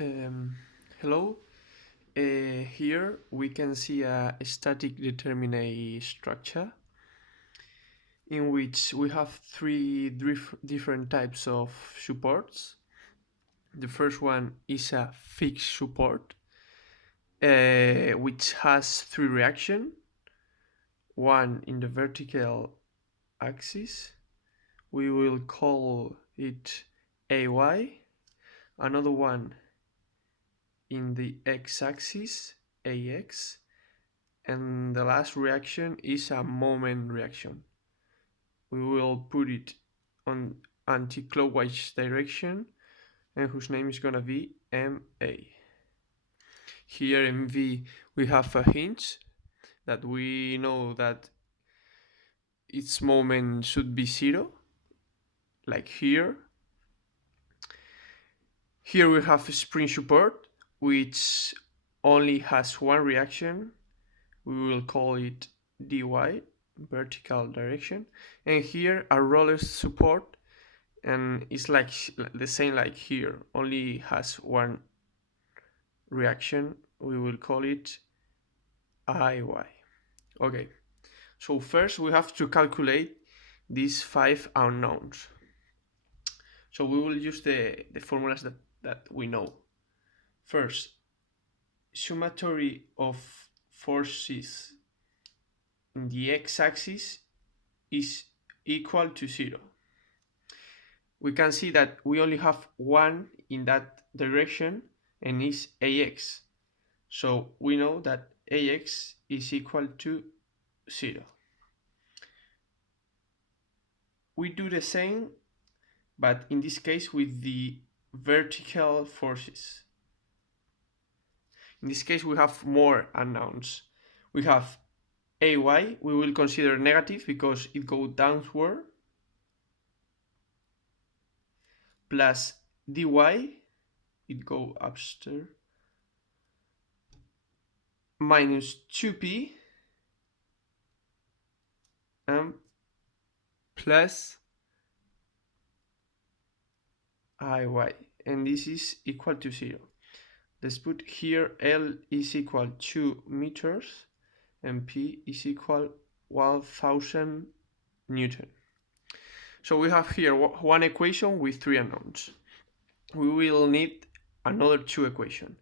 Um, Hello. Here we can see a static determinate structure in which we have three different types of supports. The first one is a fixed support, which has three reactions, one in the vertical axis. We will call it AY, another one in the x-axis, AX, and the last reaction is a moment reaction. We will put it on anti-clockwise direction and whose name is gonna be MA. Here in V we have a hinge that we know that its moment should be 0, like here. Here we have a spring support which only has one reaction. We will call it dy, vertical direction, and here a roller support, and it's like the same like here, only has one reaction. We will call it iy. Okay, so first we have to calculate these 5 unknowns. So we will use the formulas that we know. First, summatory of forces in the x-axis is equal to 0. We can see that we only have one in that direction and is AX. So we know that AX is equal to 0. We do the same, but in this case with the vertical forces. In this case we have more unknowns. We have AY, we will consider negative because it goes downward, plus dy, it goes upstairs, minus 2p, and plus iy, and this is equal to 0. Let's put here L is equal 2 meters and P is equal 1000 Newton. So we have here one equation with 3 unknowns. We will need another 2 equations.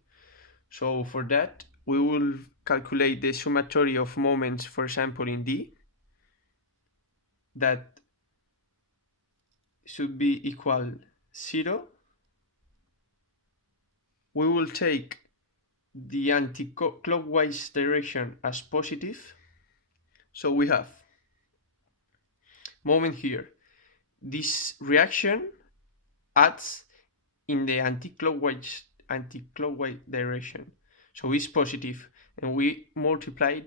So for that we will calculate the summatory of moments, for example in D, that should be equal 0. We will take the anti-clockwise direction as positive. So we have moment here. This reaction adds in the anti-clockwise direction. So it's positive, and we multiply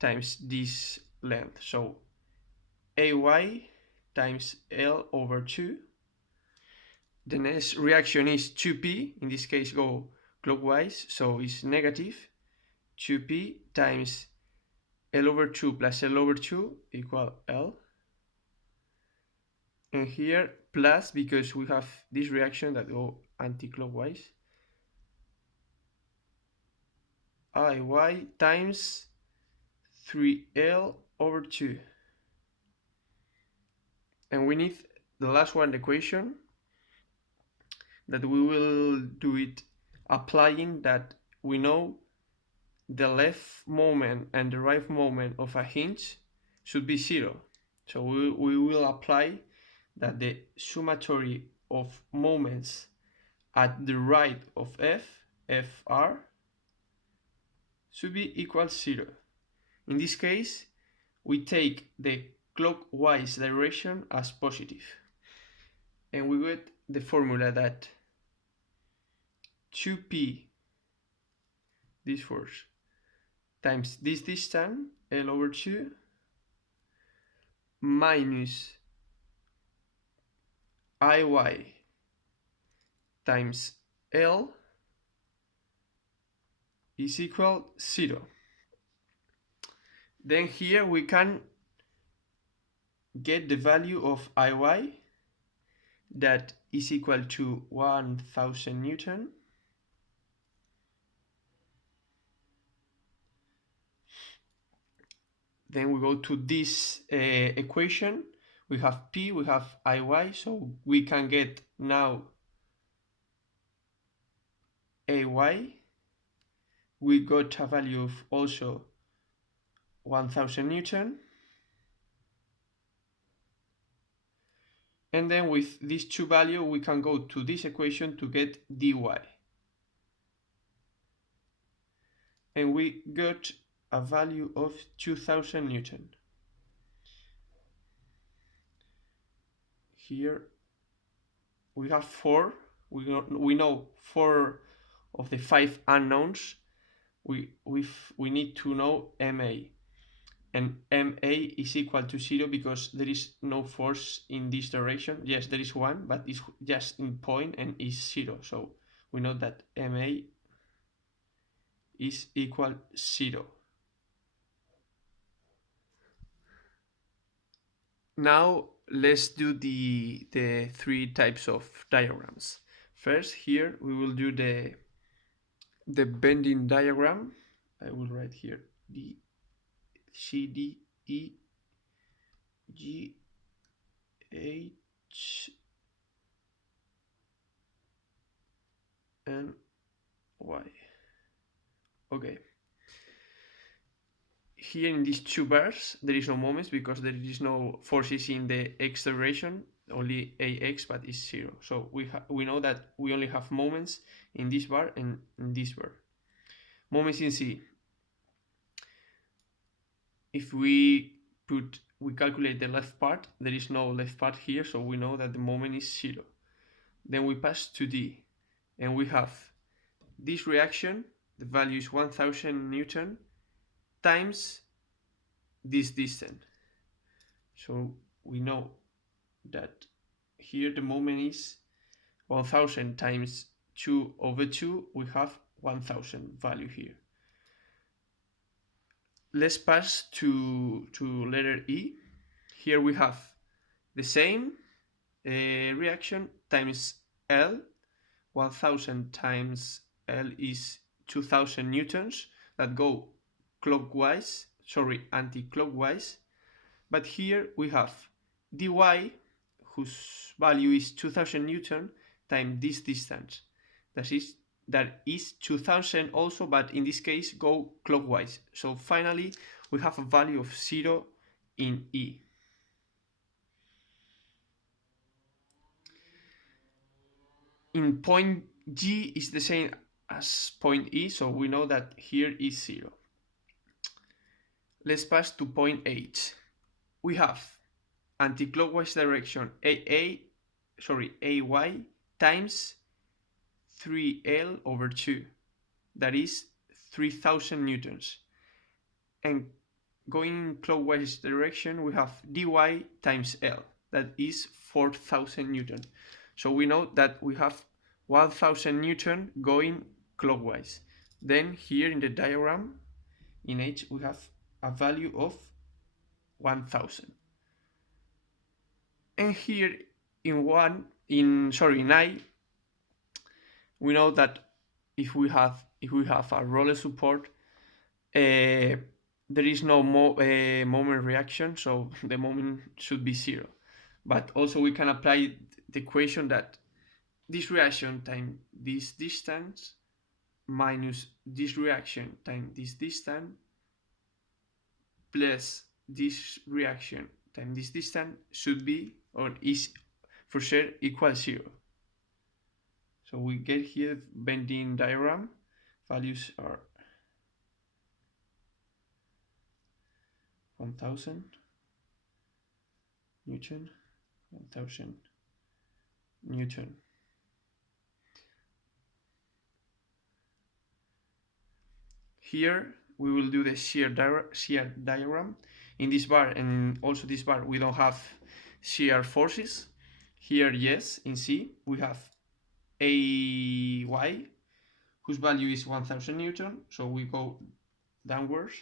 times this length. So AY times L over 2. The next reaction is 2p, in this case go clockwise, so it's negative 2p times L over 2 plus L over 2 equal L. And here plus, because we have this reaction that go anti-clockwise, IY times 3L over 2. And we need the last one equation, that we will do it applying that we know the left moment and the right moment of a hinge should be 0. So we will apply that the summatory of moments at the right of Fr, should be equal 0. In this case, we take the clockwise direction as positive, and we get the formula that 2p, this force, times this distance, L over 2, minus Iy times L is equal 0. Then here we can get the value of Iy, that is equal to 1000 Newton, Then we go to this equation. We have P, we have IY, so we can get now AY. We got a value of also 1000 Newton. And then with these two values, we can go to this equation to get dy. And we got a value of 2000 Newton. Here we have 4. We know 4 of the 5 unknowns. We need to know MA. And MA is equal to 0 because there is no force in this direction. Yes, there is one, but it's just in point and is 0. So we know that MA is equal 0. Now let's do the 3 types of diagrams. First, here we will do the bending diagram. I will write here D, C, D, E, G, H, and Y. Okay. Here in these two bars, there is no moments because there is no forces in the x direction, only ax, but it's 0. So we know that we only have moments in this bar and in this bar. Moments in C. If we calculate the left part, there is no left part here, so we know that the moment is 0. Then we pass to D, and we have this reaction, the value is 1000 Newton, times this distance. So we know that here the moment is 1000 times 2 over 2, we have 1000 value here. Let's pass to letter E. Here we have the same reaction times L. 1000 times L is 2000 newtons that go anti-clockwise. But here we have dy, whose value is 2000 Newton, times this distance. That is 2000 also, but in this case go clockwise. So finally we have a value of 0 in E. In point G is the same as point E, so we know that here is 0. Let's pass to point H. We have anti-clockwise direction AY times 3L over 2. That is 3000 newtons. And going in clockwise direction, we have dy times L. That is 4000 newton. So we know that we have 1000 newton going clockwise. Then here in the diagram, in H, we have a value of 1000. And here in I, we know that if we have a roller support, there is no moment reaction, so the moment should be 0. But also we can apply the equation that this reaction times this distance minus this reaction times this distance plus this reaction times this distance should be, or is for sure, equal 0. So we get here bending diagram. Values are 1000 Newton, 1000 Newton. Here we will do the shear diagram. In this bar and also this bar, we don't have shear forces. Here, yes, in C, we have AY, whose value is 1000 Newton, so we go downwards.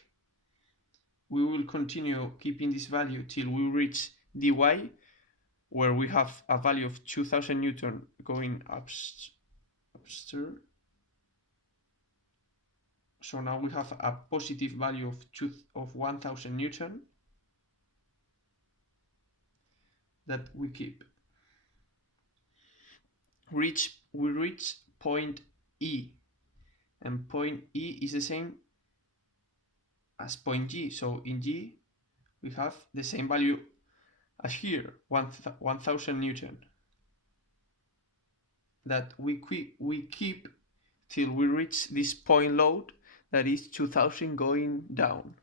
We will continue keeping this value till we reach dy, where we have a value of 2000 Newton going So now we have a positive value of 1000 Newton that we keep. We reach point E, and point E is the same as point G. So in G we have the same value as here, 1000 Newton, that we keep till we reach this point load, that is 2000 going down.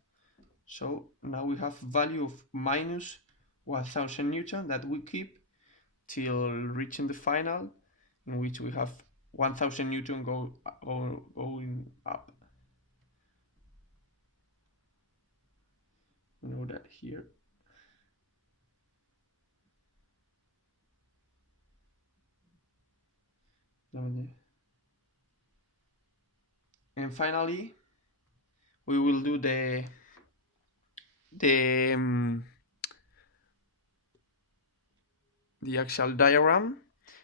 So now we have value of minus 1000 Newton that we keep till reaching the final, in which we have 1000 Newton going up. You know that here. And finally, we will do the actual diagram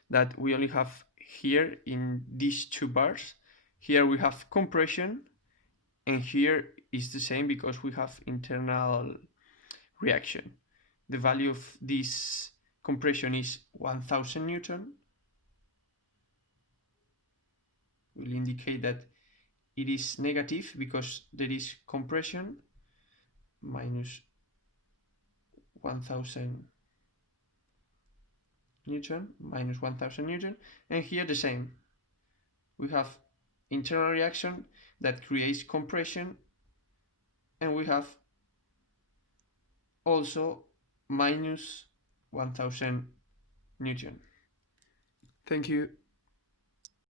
that we only have here in these two bars. Here we have compression, and here is the same because we have internal reaction. The value of this compression is 1000 Newton. Will indicate that it is negative because there is compression, minus 1000 Newton, minus 1000 Newton, and here the same. We have internal reaction that creates compression, and we have also minus 1000 Newton. Thank you.